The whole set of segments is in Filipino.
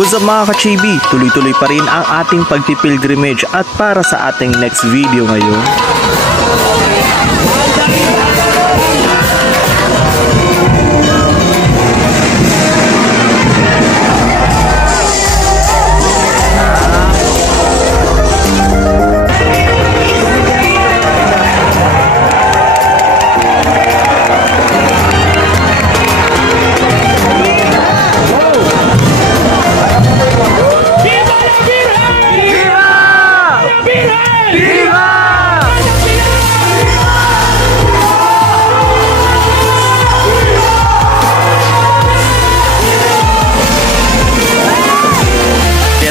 What's up mga ka-chibi? Tuloy-tuloy pa rin ang ating pagpipilgrimage at para sa ating next video ngayon.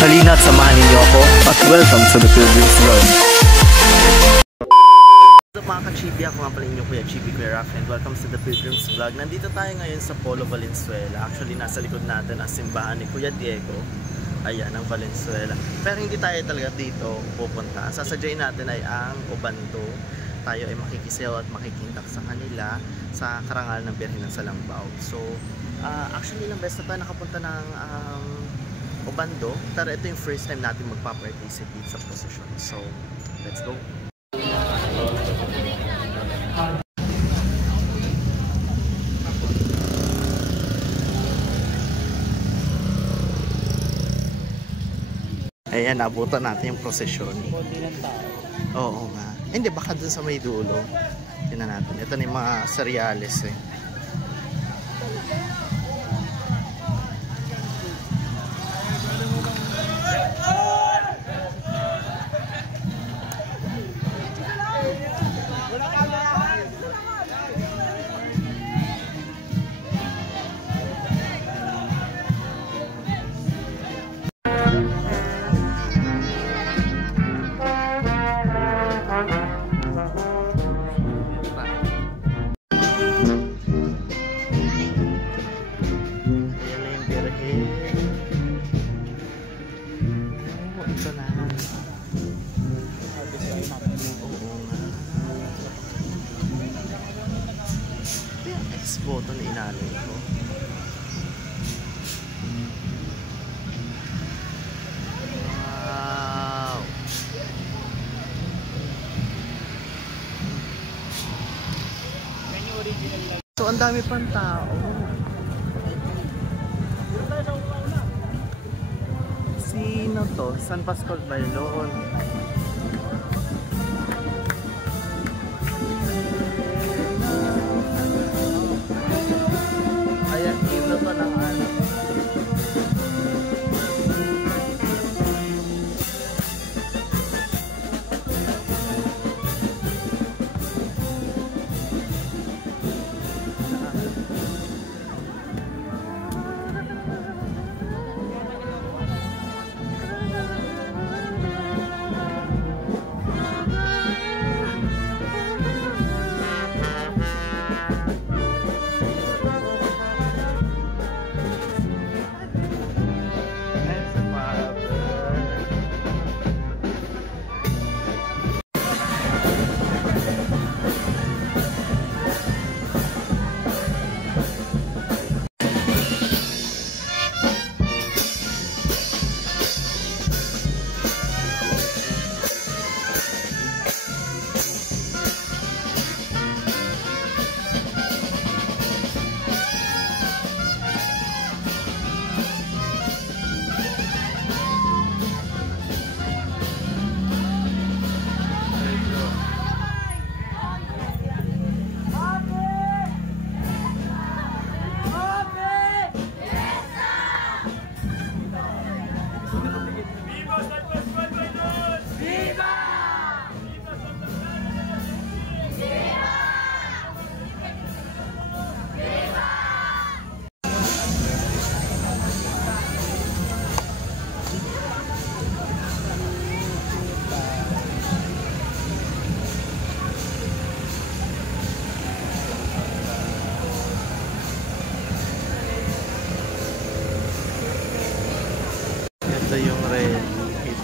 Halina at samahan ninyo ako at welcome to the Pilgrim's Vlog. So mga ka-chibi, ako nga pala inyong Kuya Chibi, Kuya Rock, and welcome to the Pilgrim's Vlog. Nandito tayo ngayon sa Polo, Valenzuela. Actually, nasa likod natin ang simbahan ni Kuya Diego. Ayan, ang Valenzuela. Pero hindi tayo talaga dito pupunta. Sasadyain natin ay ang Obando. Tayo ay makikisayaw at makikindak sa kanila sa karangal ng Birhen ng Salambao. So, actually, ilang beses na tayo nakapunta ng Obando, pero ito yung first time natin magpa-participate sa procession. So, let's go! Ayan, nabutan natin yung procession. Oo nga. Hindi, baka dun sa may dulo. Tingnan natin. Ito na yung mga cereales eh. Boto na inanin ko. Wow! So, ang dami pang tao. Sino to? San Pascual Bailon. Ito yung red kit.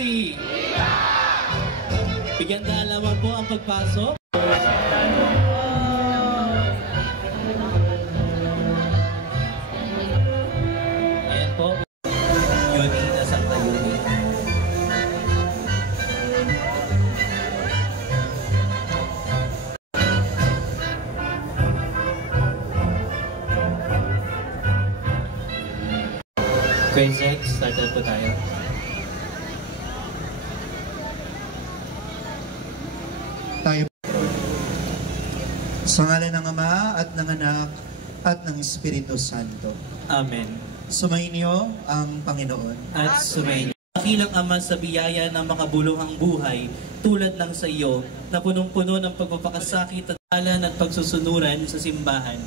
Excellency! Bigyan kaalaman po ang pagpasok. Ayan po. Yuni, nasang Yuni. Grade 6, started po tayo. Tayo. Sa ngalan ng Ama at ng Anak at ng Espiritu Santo. Amen. Sumainyo ang Panginoon. At sumainyo. Dakilang Ama, sa biyaya ng makabuluhang buhay, tulad lang sa iyo, na punong-puno ng pagpapakasakit at alan at pagsusunuran sa simbahan.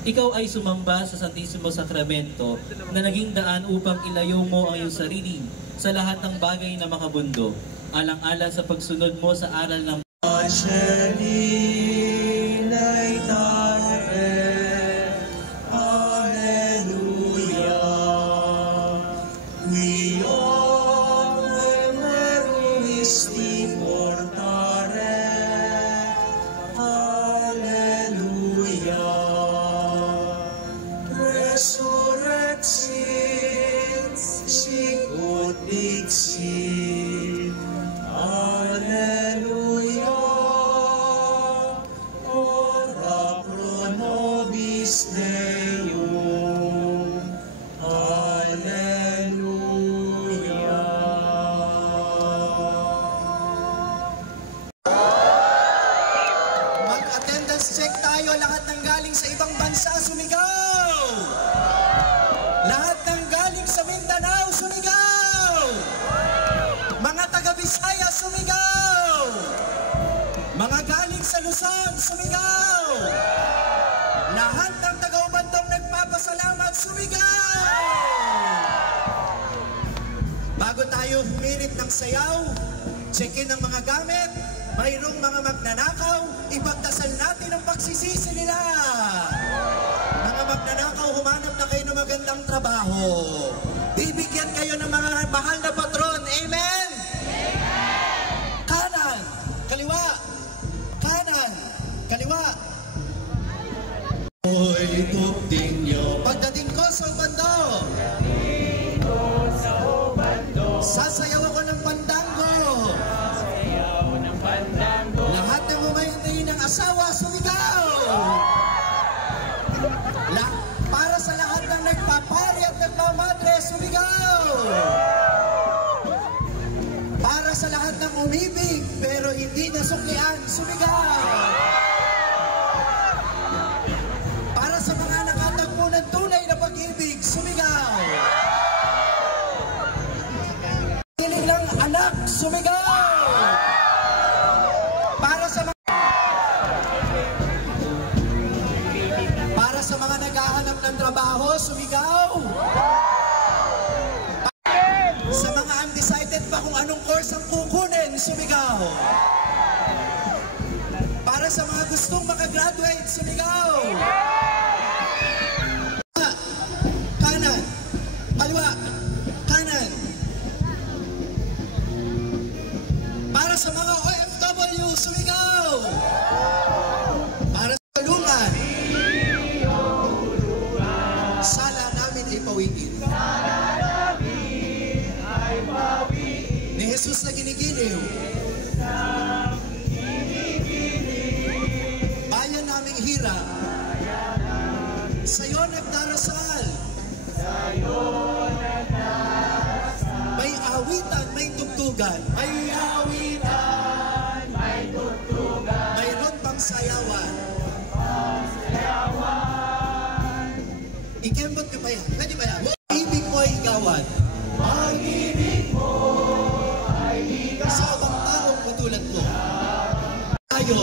Ikaw ay sumamba sa Santisimo Sakramento na naging daan upang ilayo mo ang iyong sarili sa lahat ng bagay na makabundo, alang-ala sa pagsunod mo sa aral ng Mag-attendance check tayo. Lahat ng galing sa ibang bansa, sumigaw! Lahat ng galing sa Mindanao, sumigaw! Mga taga-Bisaya, sumigaw! Mga galing sa Luzon, sumigaw! Lahat ng taga-Ubandong nagpapasalamat, sumigaw! Bago tayo humirit ng sayaw, check-in ang mga gamit, mayroong mga magnanakaw, ipagdasal natin ang pagsisisi nila. Mga magnanakaw, humanap na kayo ng magandang trabaho. Bibigyan kayo ng mga mahal na patron. Amen? Amen! Kanan, kaliwa. Kanan, kaliwa. Hoy, tupting nyo. Pagdating ko sa bando. Sasayaw ako ng pandango. Lahat ng umaintay ng asawa, sumigaw! Para sa lahat ng nagpapari at nagmamadre, sumigaw! Para sa lahat ng umibig pero hindi nasuklian, sumigaw! Para sa mga nakatagpo ng tunay na pag-ibig, sumigaw! Hiling ng anak, sumigaw! Sa mga naghahanap ng trabaho, sumigaw! Sa mga undecided pa kung anong course ang kukunin, sumigaw! Para sa mga gustong makagraduate, sumigaw! Kanan, kaliwa, kanan. Para sa mga OFW, sumigaw! Para sa tulungan, sala namin ay pawitin. Ni Jesus na ginigiliw. Bayan naming hirap. Sa'yo nagdarasal. May awitan, may tugtugan. May awitan, may tugtugan. Mayroon pang sayawan. Ikembot ka ba yan? Pwede ba yan? Ibig mo ay higawan. Ang ibig mo ay higawan. Sa abang taong katulad mo. Tayo,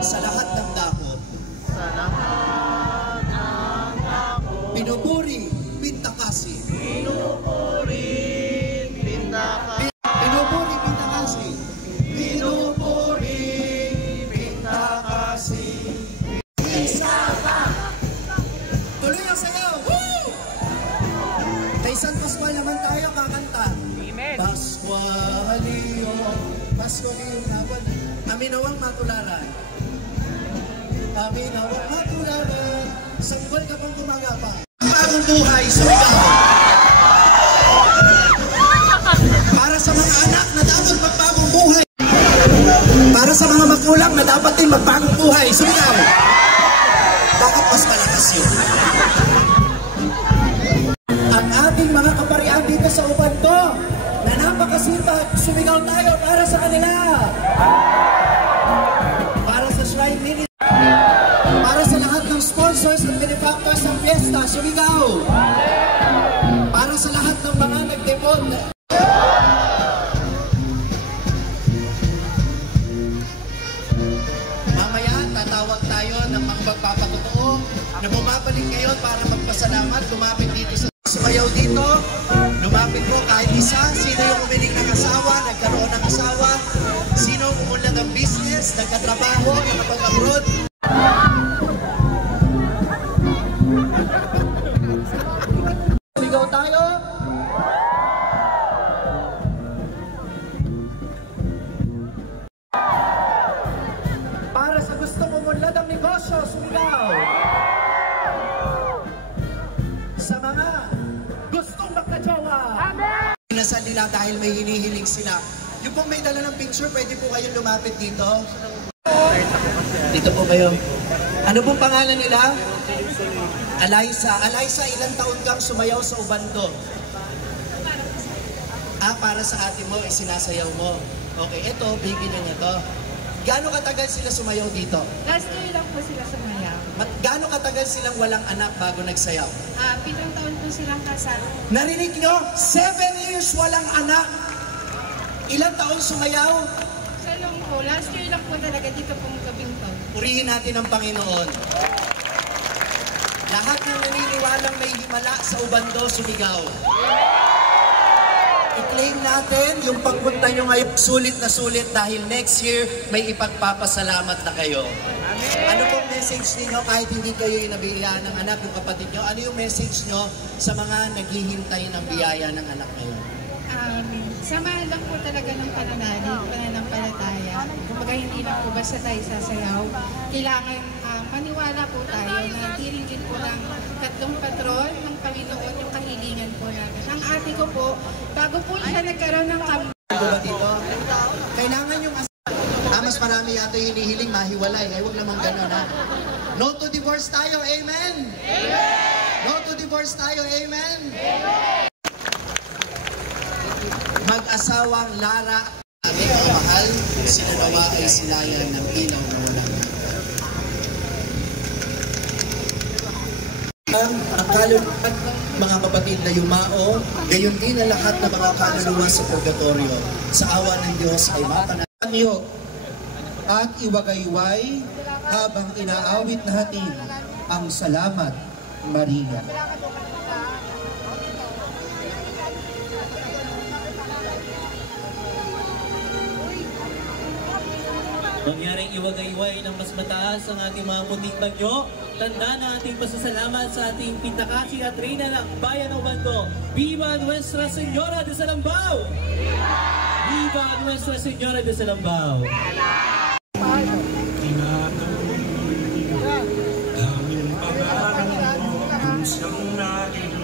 sa lahat ng dako. Sa lahat ng dako. Pinupuri, pintakasi. Pinupuri, pintakasi. Pinupuri, pintakasi. Pinupuri, pintakasi. Isa Pasko ngayong hapon. Aminawang matularan. Aminawang matularan. Sanggol ka pang gumagapang. Bagong buhay, sumigaw. Para sa mga anak na dapat magbagong buhay. Para sa mga magulang na dapat din magbagong buhay, sumigaw. Bakit mas malakas yun? Ang ating mga kaparian dito sa Ubanto na napakasipag, sumigaw tayo para sa kanila. Para sa Shrine Ministry. Para sa lahat ng sponsors at benefactors ng fiesta, sumigaw. Para sa lahat ng mga nagdepon. Mamaya, tatawag tayo ng mga magpapatotoo na bumabalik ngayon para magpasalamat, lumapit dito sa sumayaw dito. Lumapit po kahit isa. Sino yung umiling ng asawa, nagkaroon ng asawa? Sino umunlad ng business, nagkatrabaho, nakapag-abroad? Sigaw tayo. Para sa gustong umunlad ng negosyo, sumigaw. Sa mga gustong magkajowa. Amen! Nasal nila dahil may hinihiling sila. Yung pong may dala ng picture, pwede po kayong lumapit dito. Dito po kayo. Ano pong pangalan nila? Alaysa. Alaysa, ilang taon kang sumayaw sa Ubanto? Para sa ate mo, isinasayaw mo. Okay, ito, baby niya to. Gaano katagal sila sumayaw dito? Last year lang po sila sumayaw. Gaano katagal silang walang anak bago nagsayaw? 7 taon po silang kasal. Narinig nyo? 7 years walang anak. Ilang taon sumayaw? Sa long po, last year lang po talaga dito pong gabing to. Purihin natin ang Panginoon. Lahat ng naniniwalang may himala sa Ubando, sumigaw. I-claim natin yung pagpunta nyo ngayon sulit na sulit dahil next year may ipagpapasalamat na kayo. Ano pong message niyo kahit hindi kayo inabilaan ng anak ng kapatid nyo? Ano yung message nyo sa mga naghihintay ng biyaya ng anak ngayon? Samahan lang po talaga ng pananampalataya. Kumbaga hindi lang po basta tayo sasayaw. Kailangan maniwala po tayo na diringgin po ng tatlong patron ng Panginoon yung kahilingan po natin. Ang ate ko po, bago po siya nagkaroon ng kailangan yung mas marami yata yung hinihiling mahiwalay. Ay, huwag namang gano'n, ha? No to divorce tayo, amen? Amen! No to divorce tayo, amen? Amen! Mag-asawang Lara, aming mga mahal, sila nawa ay silayan ng ilaw na walang ang kaluluwa, mga kapatid na yumao, gayon din ang lahat ng mga kaluluwa sa purgatorio. Sa awa ng Diyos ay mapanatanyog at iwagayway habang inaawit natin ang Salamat Maria. Mangyaring iwagayway ng mas mataas ang ating mga munting bagyo. Tanda na ating pasasalamat sa ating pintakasi at reyna ng bayan ng Ubanto. Viva Nuestra Señora de Salambao! Viva Nuestra Señora de Salambao! Daming pangalan mo kung siyang naging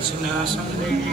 sinasambit.